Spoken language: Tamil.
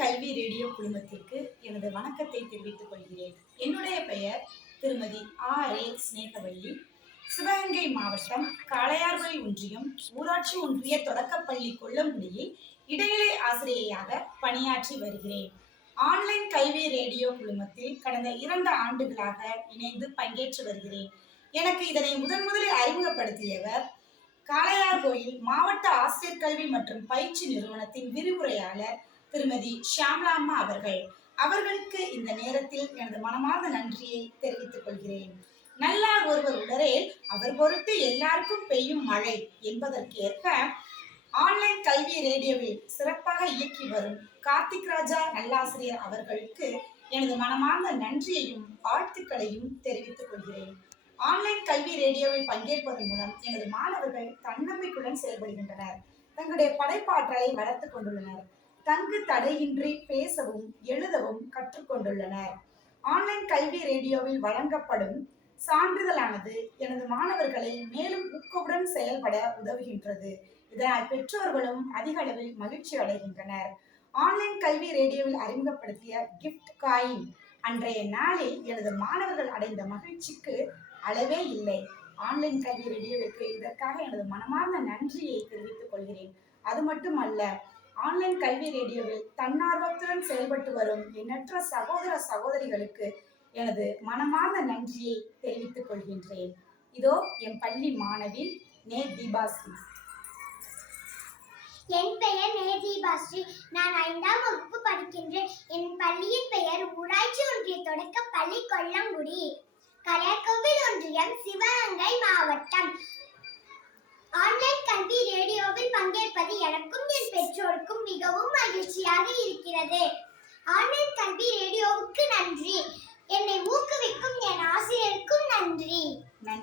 கல்வி ரேடியோ குழுமத்திற்கு எனது வணக்கத்தை தெரிவித்துக் கொள்கிறேன். என்னுடைய பெயர் திருமதி ஆர் ஏ. ஸ்னேகவல்லி சிவகங்கை மாவட்டம் காளையார்புரை ஒன்றியம் ஊராட்சி ஒன்றிய தொடக்கப்பள்ளி கொல்லமுடியில் இடைநிலை ஆசிரியையாக பணியாற்றி வருகிறேன். ஆன்லைன் கல்வி ரேடியோ குழுமத்தில் கடந்த இரண்டு ஆண்டுகளாக இணைந்து பங்கேற்று வருகிறேன். எனக்கு இதனை முதன் முதலில் அறிமுகப்படுத்தியவர் காளையார் கோயில் மாவட்ட ஆசிரியர் கல்வி மற்றும் பயிற்சி நிறுவனத்தின் விரிவுரையாளர் திருமதி ஷியாம்லாம்மா அவர்கள். அவர்களுக்கு இந்த நேரத்தில் எனது மனமார்ந்த நன்றியை தெரிவித்துக் கொள்கிறேன். நல்லார் ஒருவர் உடரே அவர் பொருட்டு எல்லாருக்கும் பெய்யும் மழை என்பதற்கேற்ப ஆன்லைன் கல்வி ரேடியோவில் சிறப்பாக இயக்கி வரும் கார்த்திக் ராஜா நல்லாசிரியர் அவர்களுக்கு எனது மனமார்ந்த நன்றியையும் வாழ்த்துக்களையும் தெரிவித்துக் கொள்கிறேன். ஆன்லைன் கல்வி ரேடியோவில் பங்கேற்பதன் மூலம் எனது மாணவர்கள் தன்னம்பிக்கையுடன் செயல்படுகின்றனர். தங்களுடைய படைப்பாற்றலை வளர்த்துக் கொண்டுள்ளனர். தங்கு தடையின்றி பேசவும் எழுதவும் கற்றுக்கொண்டுள்ளனர் ஆன்லைன் கல்வி ரேடியோவில் வழங்கப்படும் சான்றிதழானது எனது மாணவர்களை மேலும் ஊக்கவுடன் செயல்பட உதவுகின்றது. இதனால் பெற்றோர்களும் அதிக அளவில் மகிழ்ச்சி அடைகின்றனர். ஆன்லைன் கல்வி ரேடியோவில் அறிமுகப்படுத்திய கிஃப்ட் காயின் அன்றைய நாளில் எனது மாணவர்கள் அடைந்த மகிழ்ச்சிக்கு அளவே இல்லை. ஆன்லைன் கல்வி ரேடியோவிற்கு இதற்காக எனது மனமார்ந்த நன்றியை தெரிவித்துக் கொள்கிறேன். அது மட்டுமல்ல ஆன்லைன் கல்வி ரேடியோவில் தன்னார்வத்துடன் செயல்பட்டு வரும் எண்ணற்ற சகோதர சகோதரிகளுக்கு எனது மனமார்ந்த நன்றியை தெரிவித்துக் கொள்கின்றேன். இதோ என் பள்ளி மாணவி நே. தீபாஸ்ரீ. என் பெயர் நேதீபாஸ்ரீ நான் ஐந்தாம் வகுப்பு படிக்கின்றேன். என் பள்ளியின் பெயர் ஊராட்சி ஒன்றிய தொடக்க பள்ளி கொல்லங்குடி. கலையக்கோவில் ஒன்றியம் சிவகங்கை மாவட்டம். ஆன்லைன் கல்வி ரேடியோவில் பங்கேற்பது எனக்கும் பெற்றோருக்கும் மிகவும் மகிழ்ச்சியாக இருக்கிறது. ஆன்லைன் கல்வி ரேடியோவுக்கு நன்றி.